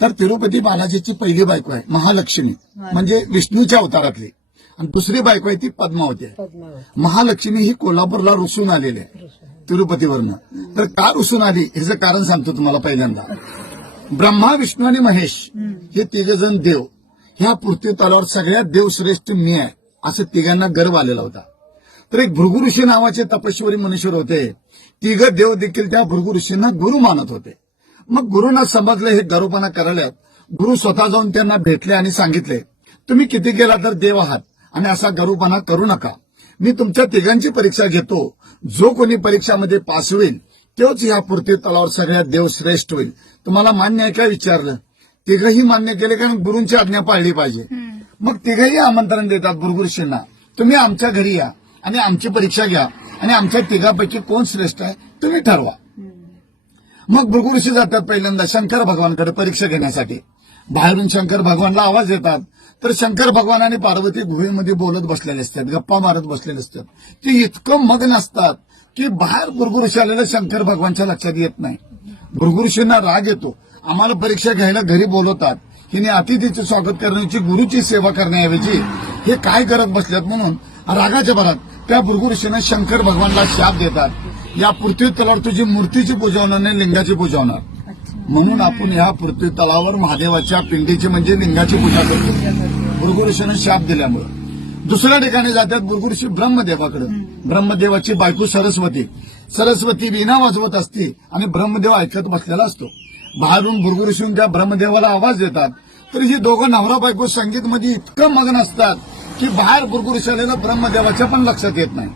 तर तिरुपती बालाजीची पहिली बायको आहे महालक्ष्मी, म्हणजे विष्णूच्या अवतारातली, आणि दुसरी बायको आहे ती पद्मावती आहे. महालक्ष्मी ही कोल्हापूरला रुसून आलेली आहे तिरुपतीवरनं. तर का रुसून आली ह्याचं कारण सांगतो तुम्हाला. पहिल्यांदा ब्रह्मा, विष्णू आणि महेश हे तिघजण देव, ह्या पृथ्वी तलावर सगळ्यात देवश्रेष्ठ मी आहे असं तिघांना गर्व आलेला होता. तर एक भृगु ऋषी नावाचे तपस्वी मनुष्य होते. तिघ देव देखील त्या भृगु ऋषींना गुरु मानत होते. मग गुरुंना समजले हे गर्वपणा करायला. गुरु स्वतः जाऊन त्यांना भेटले आणि सांगितले, तुम्ही किती केला तर देव आहात आणि असा गर्वपणा करू नका. मी तुमच्या तिघांची परीक्षा घेतो. जो कोणी परीक्षामध्ये पास होईल तोच ह्या पृथ्वी तलावर सगळ्यात देवश्रेष्ठ होईल. तुम्हाला मान्य आहे काय विचारलं. तिघही मान्य केले, कारण गुरूंची आज्ञा पाळली पाहिजे. मग तिघही आमंत्रण देतात भृगु ऋषींना, तुम्ही आमच्या घरी या आणि आमची परीक्षा घ्या आणि आमच्या तिघापैकी कोण श्रेष्ठ आहे तुम्ही ठरवा. मग भृगु ऋषी जातात पहिल्यांदा शंकर भगवानकडे परीक्षा घेण्यासाठी. बाहेरून शंकर भगवानला आवाज येतात. तर शंकर भगवान आणि पार्वती गुहेमध्ये बोलत बसलेले असतात, गप्पा मारत बसलेले असतात. ते इतकं मग्न असतात की बाहेर भृगु ऋषी आलेलं शंकर भगवानच्या लक्षात येत नाही. भृगु ऋषींना राग येतो. आम्हाला परीक्षा घ्यायला घरी बोलवतात, हिने अतिथीचे स्वागत करण्याची, गुरुची सेवा करण्याऐवजी हे काय करत बसल्यात म्हणून रागाच्या भरात त्या भृगु ऋषीने शंकर भगवानला शाप देतात, या पृथ्वी तलावर तुझी मूर्तीची पूजा होणार नाही, लिंगाची पूजा होणार. म्हणून आपण ह्या पृथ्वी तलावर महादेवाच्या पिंडीची म्हणजे लिंगाची पूजा करतो भृगु ऋषीने शाप दिल्यामुळे. दुसऱ्या ठिकाणी जातात भृगु ऋषी ब्रह्मदेवाकडे. ब्रह्मदेवाची बायको सरस्वती वीणा वाजवत असते आणि ब्रह्मदेव ऐकत बसलेला असतो. बाहेरून भृगु ऋषी त्या ब्रह्मदेवाला आवाज देतात. तर ही दोघं नवरा बायको संगीतमध्ये इतकं मग्न असतात की बाहेर भृगु ऋषी आलेलं ब्रह्मदेवाच्या पण लक्षात येत नाही.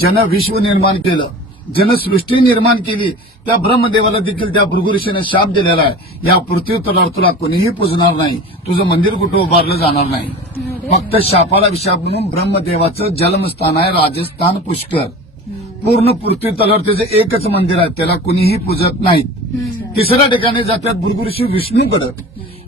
जन विश्व निर्माण केलं, जनसृष्टी निर्माण केली, त्या ब्रह्मदेवाला देखील त्या भृगु ऋषीने शाप दिलेला आहे, या पृथ्वी तलावर तुला कोणीही पूजणार नाही, तुझं मंदिर कुठं उभारलं जाणार नाही. फक्त शापाला विशाप म्हणून ब्रह्मदेवाचं जन्मस्थान आहे राजस्थान पुष्कर. पूर्ण पृथ्वी तलावर त्याचं एकच मंदिर आहे, त्याला कुणीही पूजत नाहीत. तिसऱ्या ठिकाणी जातात भृगु ऋषी विष्णूकडे.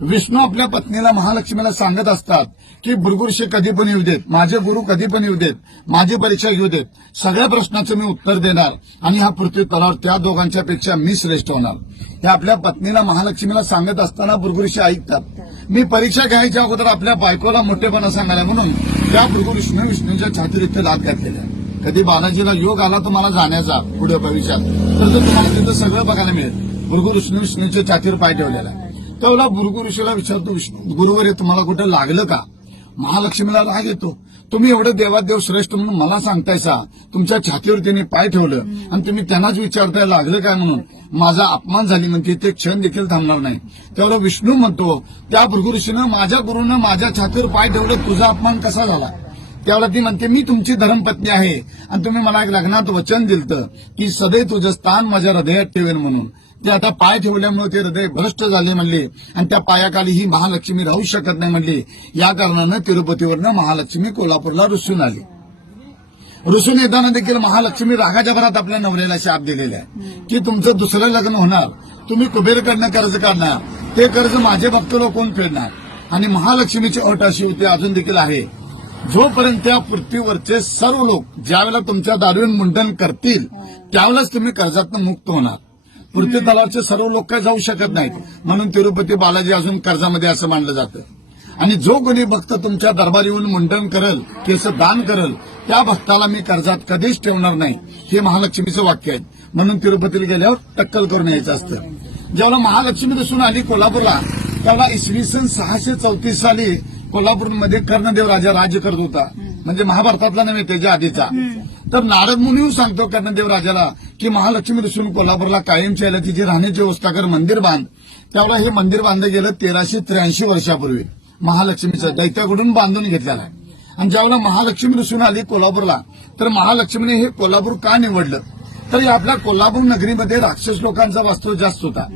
विष्णू आपल्या पत्नीला महालक्ष्मीला सांगत असतात की भृगु ऋषी कधी पण येऊ देत, माझे गुरु कधी पण येऊ देत, माझी परीक्षा घेऊ देत, सगळ्या प्रश्नाचं मी उत्तर देणार आणि ह्या पृथ्वी तलावर त्या दोघांच्या पेक्षा मी श्रेष्ठ होणार. हे आपल्या पत्नीला महालक्ष्मीला सांगत असताना भृगु ऋषी ऐकतात. मी परीक्षा घ्यायच्या अगोदर आपल्या बायकोला मोठेपणा सांगायला म्हणून त्या भृगु ऋषीने विष्णूच्या छातीवर इथे लाद घातलेल्या. कधी बालाजीला योग आला तुम्हाला जाण्याचा पुढे भविष्यात, तर तुम्हाला तिथं सगळं बघायला मिळेल. भृगु विष्णूच्या छातीवर पाय ठेवलेला आहे. तेवढा भृगु ऋषीला विचारतो, गुरुवर हे तुम्हाला कुठं लागलं का. महालक्ष्मीला राग येतो, तुम्ही एवढं देवादेव श्रेष्ठ म्हणून मला सांगतायसा, तुमच्या छातीवर त्यांनी पाय ठेवलं आणि तुम्ही त्यांनाच विचारताय लागलं काय म्हणून. माझा अपमान झाली म्हणते, ते क्षण देखील थांबणार नाही. तेवढा विष्णू म्हणतो, त्या भृगु ऋषीनं माझ्या गुरुनं माझ्या छातीवर पाय ठेवलं, तुझा अपमान कसा झाला. त्यावेळेला ती म्हणते, मी तुमची धर्मपत्नी आहे आणि तुम्ही मला एक लग्नात वचन दिलतं की सदैव तुझं स्थान माझ्या हृदयात ठेवेन म्हणून. ते आता पाय ठेवल्यामुळे ते हृदय भ्रष्ट झाले म्हणले आणि त्या पायाखाली ही महालक्ष्मी राहू शकत नाही म्हणली. या कारणानं तिरुपतीवरनं महालक्ष्मी कोल्हापूरला रुसून आली. रुसून येताना देखील महालक्ष्मी रागाच्या भरात आपल्या नवऱ्याला शाप दिलेला आहे की तुमचं दुसरं लग्न होणार, तुम्ही कुबेरकडनं कर्ज काढणार, ते कर्ज माझे भक्त लोक कोण फेडणार. आणि महालक्ष्मीची अट अशी होती, अजून देखील आहे, जोपर्यंत त्या पृथ्वीवरचे सर्व लोक ज्यावेळेला तुमच्या दारूवर मुंडन करतील त्यावेळेस तुम्ही कर्जातून मुक्त होणार. पृथ्वी तलावरचे सर्व लोक काय जाऊ शकत नाहीत. म्हणून तिरुपती बालाजी अजून कर्जामध्ये असं मानलं जातं. आणि जो कोणी भक्त तुमच्या दरबार येऊन मुंडन करल, केस दान करल, त्या भक्ताला मी कर्जात कधीच ठेवणार नाही, हे महालक्ष्मीचं वाक्य आहे. म्हणून तिरुपतीला गेल्यावर टक्कल करून यायचं असतं. जेव्हा महालक्ष्मी दिसून आली कोल्हापूरला, तेव्हा इसवी सन 634 साली कोल्हापूरमध्ये कर्णदेव राजा राज्य करत होता. म्हणजे महाभारतातला नव्हे, त्याच्या आधीचा. तर नारद मुनी सांगतो कर्णदेव राजाला की महालक्ष्मी दिसून कोल्हापूरला कायमची यायला तिची राहण्याची व्यवस्था कर, मंदिर बांध. त्यावेळेला हे मंदिर बांधलं गेलं 1383 वर्षापूर्वी. महालक्ष्मीचं दैत्याकडून बांधून घेतलेलं आहे. आणि ज्यावेळेला महालक्ष्मी दिसून आली कोल्हापूरला, तर महालक्ष्मीने हे कोल्हापूर का निवडलं, तर आपल्या कोल्हापूर नगरीमध्ये राक्षस लोकांचा वास्तव जास्त होता.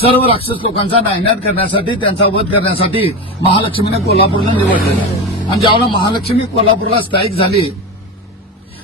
सर्व राक्षस लोकांचा नायनाट करण्यासाठी, त्यांचा वध करण्यासाठी महालक्ष्मीने कोल्हापूरला निवडलेलं. आणि ज्यावेळेला महालक्ष्मी कोल्हापूरला स्थायिक झाली,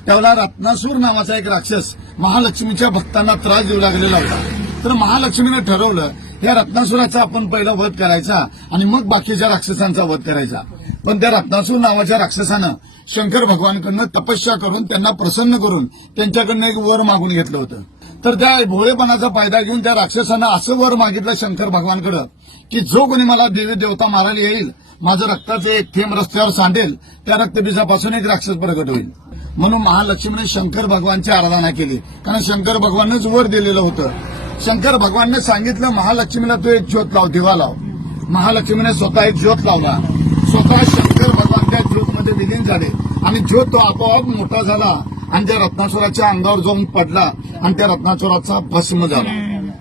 त्यावेळेला रत्नासूर नावाचा एक राक्षस महालक्ष्मीच्या भक्तांना त्रास देऊ लागलेला होता. तर महालक्ष्मीने ठरवलं, या रत्नासुराचा आपण पहिला वध करायचा आणि मग बाकीच्या राक्षसांचा वध करायचा. पण त्या रत्नासूर नावाच्या राक्षसानं शंकर भगवानकडनं तपस्या करून त्यांना प्रसन्न करून त्यांच्याकडनं एक वर मागून घेतलं होतं. तर त्या भोळेपणाचा फायदा घेऊन त्या राक्षसानं असं वर मागितलं शंकर भगवानकडं की जो कोणी मला देवी देवता मारायला येईल, माझं रक्ताचं एक थेंब रस्त्यावर सांडेल, त्या रक्तबीजापासून एक राक्षस प्रगट होईल. म्हणून महालक्ष्मीने शंकर भगवानची आराधना केली, कारण शंकर भगवानच वर दिलेलं होतं. शंकर भगवानने सांगितलं महालक्ष्मीला तू एक ज्योत लाव, दिवा लाव. महालक्ष्मीने स्वतः एक ज्योत लावला. स्वतः शंकर भगवान त्या ज्योतमध्ये विलीन झाले आणि ज्योत तो आपोआप मोठा झाला आणि त्या रत्नासुराच्या अंगावर जाऊन पडला आणि त्या रत्नासुराचा भस्म झाला.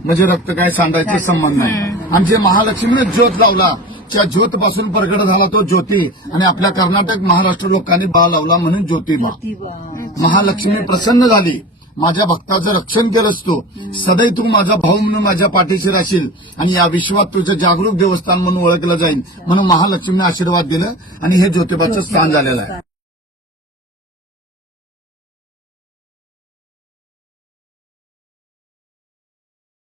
म्हणजे रक्त काय सांडायचा संबंध नाही. आणि जे महालक्ष्मीने ज्योत लावला त्या ज्योत पासून प्रगट झाला तो ज्योती, आणि आपल्या कर्नाटक महाराष्ट्र लोकांनी बा लावला म्हणून ज्योतिबा. महालक्ष्मी प्रसन्न झाली, माझ्या भक्ताचं रक्षण केलंस तू, सदैव तू माझा भाऊ म्हणून माझ्या पाठीशी राहशील आणि या विश्वात तुझं जागरूक देवस्थान म्हणून ओळखलं जाईल. म्हणून महालक्ष्मीने आशीर्वाद दिलं आणि हे ज्योतिबाचं स्थान झालेलं आहे.